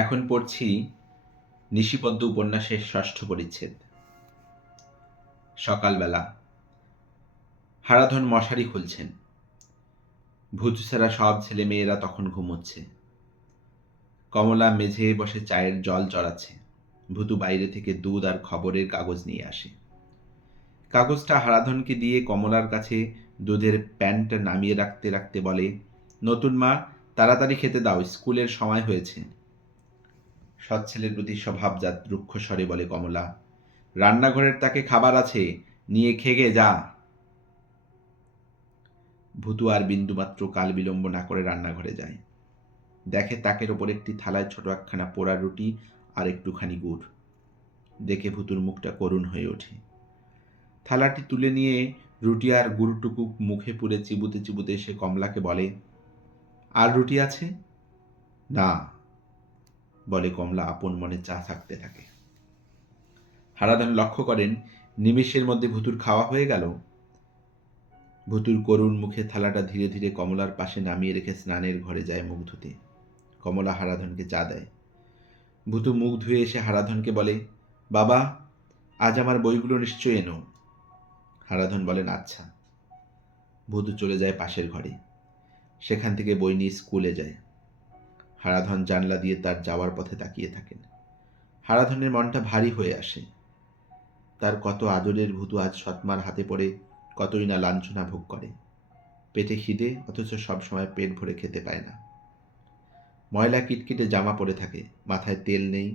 এখন পড়ছি নিশিপদ্ম উপন্যাসের ৬ষ্ঠ পরিচ্ছেদ। সকালবেলা হারাধন মশারি খুলছেন। ভূতু ছাড়া সব ছেলেমেয়েরা তখন ঘুমোচ্ছে। কমলা মেঝে বসে চায়ের জল চড়াচ্ছে। ভূতু বাইরে থেকে দুধ আর খবরের কাগজ নিয়ে আসে। কাগজটা হারাধনকে দিয়ে কমলার কাছে দুধের প্যানটা নামিয়ে রাখতে রাখতে বলে, নতুন মা, তাড়াতাড়ি খেতে দাও, স্কুলের সময় হয়েছে। সৎ ছেলের প্রতি স্বভাবজাত রুক্ষ স্বরে বলে কমলা, রান্নাঘরের তাকে খাবার আছে, নিয়ে খেগে যা। ভূতু আর বিন্দুমাত্র কাল বিলম্ব না করে রান্নাঘরে যায়। দেখে তাকের ওপর একটি থালায় ছোট একখানা পোড়া রুটি আর একটুখানি গুড়। দেখে ভূতুর মুখটা করুণ হয়ে ওঠে। থালাটি তুলে নিয়ে রুটি আর গুড়টুকু মুখে পুরে চিবুতে চিবুতে সে কমলাকে বলে, আর রুটি আছে? না, বলে কমলা আপন মনে চা থাকতে থাকে। হারাধন লক্ষ্য করেন নিমেষের মধ্যে ভূতুর খাওয়া হয়ে গেল। ভূতুর করুণ মুখে থালাটা ধীরে ধীরে কমলার পাশে নামিয়ে রেখে স্নানের ঘরে যায় মুখ ধুতে। কমলা হারাধনকে চা দেয়। ভূতু মুখ ধুয়ে এসে হারাধনকে বলে, বাবা, আজ আমার বইগুলো নিশ্চয় এনো। হারাধন বলেন, আচ্ছা। ভূতু চলে যায় পাশের ঘরে। সেখান থেকে বই নিয়ে স্কুলে যায়। হারাধন জানলা দিয়ে তার যাওয়ার পথে তাকিয়ে থাকেন। হারাধনের মনটা ভারী হয়ে আসে। তার কত আদরের ভূতু আজ সৎমার হাতে পড়ে কতই না লাঞ্ছনা ভোগ করে। পেটে খিদে, অথচ সবসময় পেট ভরে খেতে পায় না। ময়লা কিটকিটে জামা পরে থাকে, মাথায় তেল নেই,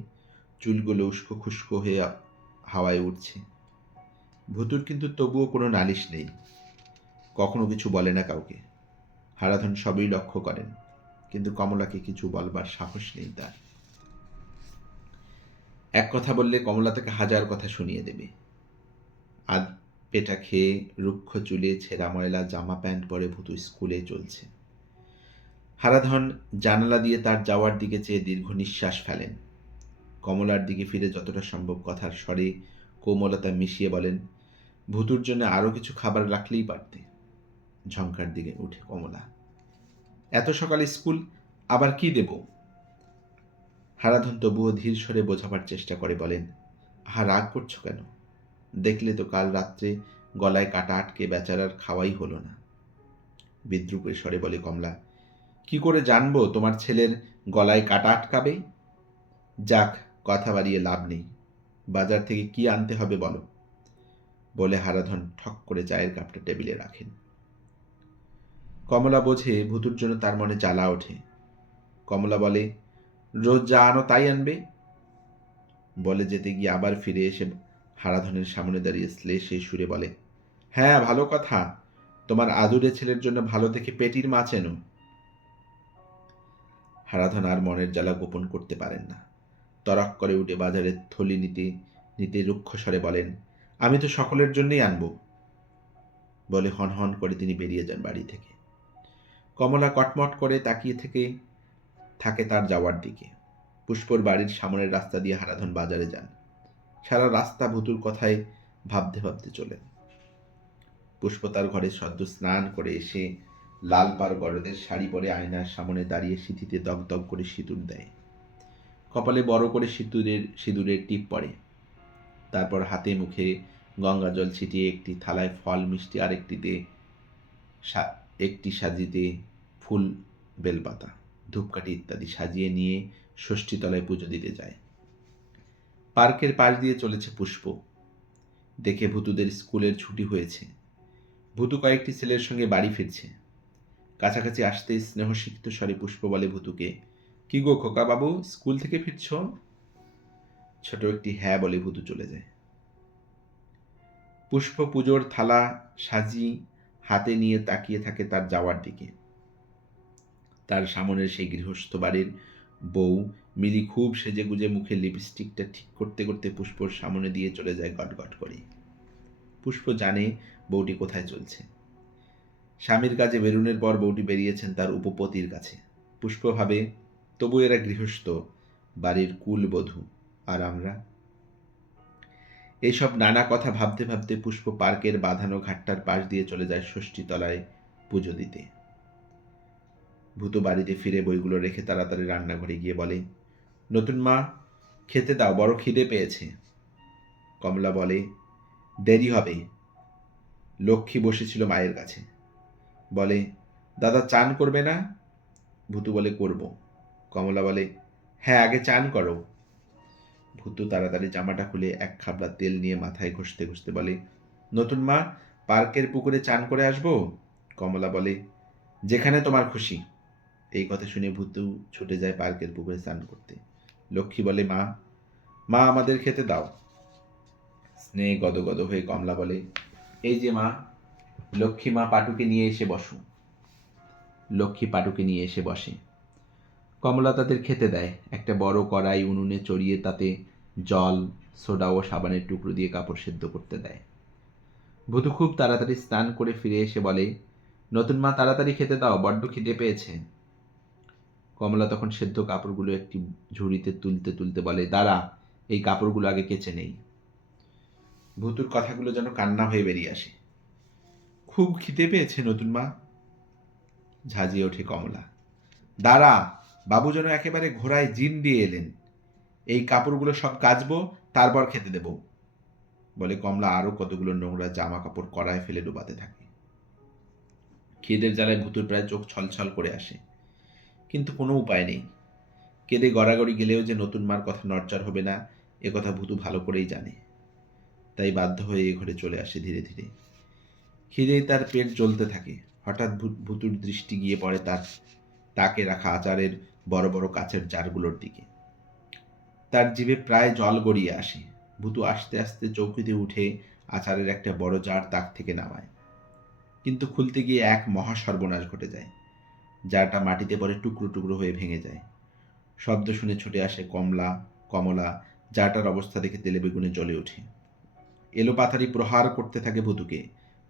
চুলগুলো উস্কো খুস্কো হয়ে হাওয়ায় উঠছে। ভূতুর কিন্তু তবুও কোনো নালিশ নেই, কখনো কিছু বলে না কাউকে। হারাধন সবই লক্ষ্য করেন, কিন্তু কমলাকে কিছু বলবার সাহস নেই তার। এক কথা বললে কমলা তাকে হাজার কথা শুনিয়ে দেবে। আধ পেটা খেয়ে রুক্ষ চুলে ছেঁড়া ময়লা জামা প্যান্ট পরে ভূতু স্কুলে চলছে। হারাধন জানালা দিয়ে তার যাওয়ার দিকে চেয়ে দীর্ঘ নিঃশ্বাস ফেলেন। কমলার দিকে ফিরে যতটা সম্ভব কথার স্বরে কোমলতা মিশিয়ে বলেন, ভূতুর জন্য আরও কিছু খাবার রাখলেই পারতে। ঝঙ্কার দিকে উঠে কমলা, এত সকালে স্কুল, আবার কি দেব? হারাধন তবুও ধীর স্বরে বোঝাবার চেষ্টা করে বলেন, আহা, রাগ করছো কেন? দেখলে তো কাল রাত্রে গলায় কাটা আটকে বেচারার খাওয়াই হলো না। বিদ্রুপের স্বরে বলে কমলা, কি করে জানবো তোমার ছেলের গলায় কাটা আটকাবে? যাক, কথা বাড়িয়ে লাভ নেই, বাজার থেকে কি আনতে হবে বলো, বলে হারাধন ঠক করে চায়ের কাপটা টেবিলে রাখেন। কমলা বোঝে ভূতুর জন্য তার মনে জ্বালা ওঠে। কমলা বলে, রোজ যা আনো তাই আনবে? বলে যেতে গিয়ে আবার ফিরে এসে হারাধনের সামনে দাঁড়িয়ে শ্লেষে সুরে বলে, হ্যাঁ, ভালো কথা, তোমার আদুরে ছেলের জন্য ভালো দেখে পেটির মাছ এনো। হারাধন আর মনের জ্বালা গোপন করতে পারেন না। তরক করে উঠে বাজারের থলি নিতে নিতে রুক্ষ স্বরে বলেন, আমি তো সকলের জন্যই আনবো, বলে হনহন করে তিনি বেরিয়ে যান বাড়ি থেকে। কমলা কটমট করে তাকিয়ে থাকে তার যাওয়ার দিকে। পুষ্পর বাড়ির সামনের রাস্তা দিয়ে হারাধন বাজারে যান। সারা রাস্তা ভূতুর কথায় ভাবতে ভাবতে চলেন। পুষ্প তার ঘরে সদ্য স্নান করে এসে লাল পাড় গরদের শাড়ি পরে আয়নার সামনে দাঁড়িয়ে সিঁথিতে দগদগ করে সিঁদুর দেয়। কপালে বড় করে সিঁদুরের টিপ পড়ে। তারপর হাতে মুখে গঙ্গা জল ছিটিয়ে একটি থালায় ফল মিষ্টি, আর একটি সাজিতে ফুল, বেলপাতা, ধূপকাঠি ইত্যাদি সাজিয়ে নিয়ে ষষ্ঠীতলায় পুজো দিতে যায়। পার্কের পাশ দিয়ে চলেছে পুষ্প। দেখে ভূতুদের স্কুলের ছুটি হয়েছে। ভূতু কয়েকটি ছেলের সঙ্গে বাড়ি ফিরছে। কাছাকাছি আসতেই স্নেহসিক্ত স্বরে পুষ্প বলে ভূতুকে, কি গো খোকা বাবু, স্কুল থেকে ফিরছ? ছোট একটি হ্যাঁ বলে ভূতু চলে যায়। পুষ্প পুজোর থালা সাজি হাতে নিয়ে তাকিয়ে থাকে তার যাওয়ার দিকে। তার সামনের সেই গৃহস্থ বাড়ির বউ মিলি খুব সেজেগুজে মুখে লিপস্টিকটা ঠিক করতে করতে পুষ্পর সামনে দিয়ে চলে যায় গটগট করে। পুষ্প জানে বউটি কোথায় চলছে। স্বামীর কাজে বেরুনের পর বউটি বেরিয়েছেন তার উপপতির কাছে। পুষ্প ভাবে, তবু এরা গৃহস্থ, বাড়ির কুলবধূ, আর আমরা। এইসব নানা কথা ভাবতে ভাবতে পুষ্প পার্কের বাঁধানো ঘাটটার পাশ দিয়ে চলে যায় ষষ্ঠীতলায় পুজো দিতে। ভূতু বাড়িতে ফিরে বইগুলো রেখে তাড়াতাড়ি রান্নাঘরে গিয়ে বলে, নতুন মা, খেতে দাও, বড় খিদে পেয়েছে। কমলা বলে, দেরি হবে। লক্ষ্মী বসেছিল মায়ের কাছে। বলে, দাদা চান করবে না? ভূতু বলে, করব। কমলা বলে, হ্যাঁ, আগে চান করো। ভূতু তাড়াতাড়ি জামাটা খুলে এক খাবলা তেল নিয়ে মাথায় ঘষতে ঘষতে বলে, নতুন মা, পার্কের পুকুরে চান করে আসবো? কমলা বলে, যেখানে তোমার খুশি। এই কথা শুনে ভূতু ছুটে যায় পার্কের পুকুরে স্নান করতে। লক্ষ্মী বলে, মা, মা, আমাদের খেতে দাও। স্নেহে গদগদ হয়ে কমলা বলে, এই যে মা। লক্ষ্মী মা পাটুকে নিয়ে এসে বসো। লক্ষ্মী পাটুকে নিয়ে এসে বসে। কমলা তাদের খেতে দেয়। একটা বড় কড়াই উনুনে চড়িয়ে তাতে জল, সোডা ও সাবানের টুকরো দিয়ে কাপড় সেদ্ধ করতে দেয়। ভূতু খুব তাড়াতাড়ি স্নান করে ফিরে এসে বলে, নতুন মা, তাড়াতাড়ি খেতে দাও, বড্ড খিদে পেয়েছে। কমলা তখন সেদ্ধ কাপড়গুলো একটি ঝুড়িতে তুলতে তুলতে বলে, দাঁড়া, এই কাপড়গুলো আগে কেচে নেই। ভূতুর কথাগুলো যেন কান্না হয়ে বেরিয়ে আসে। খুব খিদে পেয়েছে নতুন মা। ঝাঁঝিয়ে ওঠে কমলা। দাঁড়া, বাবু যেন একেবারে ঘোড়ায় জিন দিয়ে এলেন। এই কাপড়গুলো সব কাচবো, তারপর খেতে দেব। বলে কমলা আরো কতগুলো নোংরা জামা কাপড় কড়ায় ফেলে ডোবাতে থাকে। খিদের জ্বালায় ভূতুর প্রায় চোখ ছলছল করে আসে, কিন্তু কোনো উপায় নেই। কেঁদে গড়াগড়ি গেলেও যে নতুন মার কথা নড়চড় হবে না, এ কথা ভূতু ভালো করেই জানে। তাই বাধ্য হয়ে এ ঘরে চলে আসে ধীরে ধীরে। খিদেই তার পেট জ্বলতে থাকে। হঠাৎ ভূতুর দৃষ্টি গিয়ে পড়ে তার তাকে রাখা আচারের বড় বড় কাচের জারগুলোর দিকে। তার জিভে প্রায় জল গড়িয়ে আসে। ভূতু আস্তে আস্তে চৌকিতে উঠে আচারের একটা বড় জার তাক থেকে নামায়। কিন্তু খুলতে গিয়ে এক মহা সর্বনাশ ঘটে যায়। জারটা মাটিতে পড়ে টুকরো টুকরো হয়ে ভেঙে যায়। শব্দ শুনে ছুটে আসে কমলা। জারটার অবস্থা দেখে তেলে বেগুনে জ্বলে ওঠে। এলোপাথারি প্রহার করতে থাকে ভূতুকে,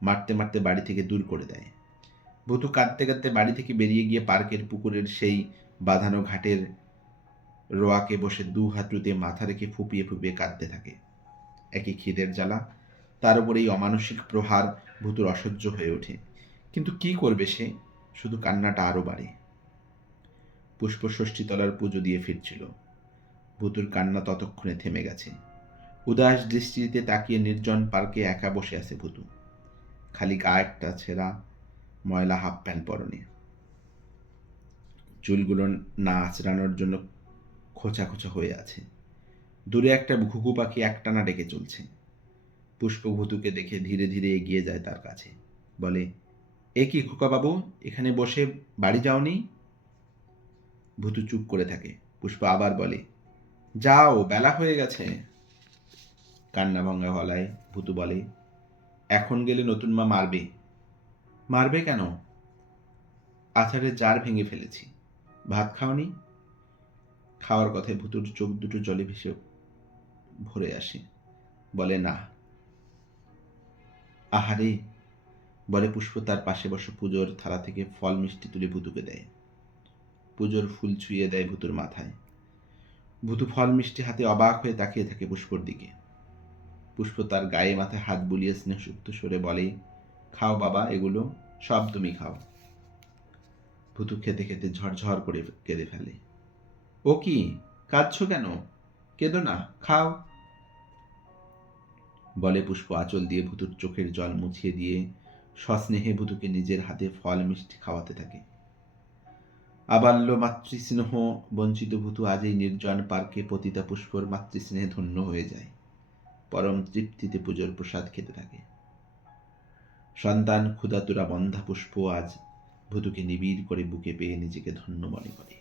মারতে মারতে বাড়ি থেকে দূর করে দেয়। ভূতু কাঁদতে কাঁদতে বাড়ি থেকে বেরিয়ে গিয়ে পার্কের পুকুরের সেই বাঁধানো ঘাটের রোয়াকে বসে দু হাঁটুতে মাথা রেখে ফুপিয়ে ফুপিয়ে কাঁদতে থাকে। একই খিদের জ্বালা, তার উপর এই অমানসিক প্রহার ভূতুর অসহ্য হয়ে ওঠে। কিন্তু কি করবে সে? শুধু কান্নাটা আরো বাড়ে। পুষ্প ষষ্ঠীতলার পুজো দিয়ে ফিরছিল। ভূতুর কান্না ততক্ষণে থেমে গেছে। উদাস দৃষ্টিতে তাকিয়ে নির্জন পার্কে একা বসে আছে ভূতু। খালি গা একটা ছেঁড়া ময়লা হাফ প্যান্ট পরনে। চুলগুলো না আঁচড়ানোর জন্য খোঁচা খোঁচা হয়ে আছে। দূরে একটা ঘুঘু পাখি একটানা ডেকে চলছে। পুষ্প ভূতুকে দেখে ধীরে ধীরে এগিয়ে যায় তার কাছে। বলে, এ কি খোকাবাবু, এখানে বসে বাড়ি যাওনি? ভূতু চুপ করে থাকে। পুষ্প আবার বলে, যাও, বেলা হয়ে গেছে। কান্না ভাঙা গলায় ভূতু বলে, এখন গেলে নতুন মা মারবে। মারবে কেন? আচারের জার ভেঙে ফেলেছি। ভাত খাওনি? খাওয়ার কথায় ভূতুর চোখ দুটো জলে ভেসে ভরে আসে। বলে, না। আহারে, বলে পুষ্প তার পাশে বসে পুজোর থালা থেকে ফল মিষ্টি তুলে ভূতুকে দেয়। পুজোর ফুল ছুঁয়ে দেয় ভূতুর মাথায়। ভূতু ফল মিষ্টি হাতে অবাক হয়ে তাকিয়ে থাকে পুষ্পর দিকে। পুষ্প তার গায়ে মাথায় হাত বুলিয়ে স্নেহসুপ্ত সরে বলে, খাও বাবা, এগুলো সব তুমি খাও। ভূতু খেতে খেতে ঝরঝর করে কেঁদে ফেলে। ও কি, কাঁদছো কেন? কেঁদো না, খাও, বলে পুষ্প আঁচল দিয়ে ভূতুর চোখের জল মুছিয়ে দিয়ে সস্নেহে ভূতুকে নিজের হাতে ফল মিষ্টি খাওয়াতে থাকে। আবাল্য মাতৃস্নেহ বঞ্চিত ভূতু আজ এই নির্জন পার্কে পতিতা পুষ্পর মাতৃস্নেহে ধন্য হয়ে যায়। পরম তৃপ্তিতে পুজোর প্রসাদ খেতে থাকে। সন্তান ক্ষুধাতুরা বন্ধা পুষ্প আজ ভূতুকে নিবিড় করে বুকে পেয়ে নিজেকে ধন্য মনে করে।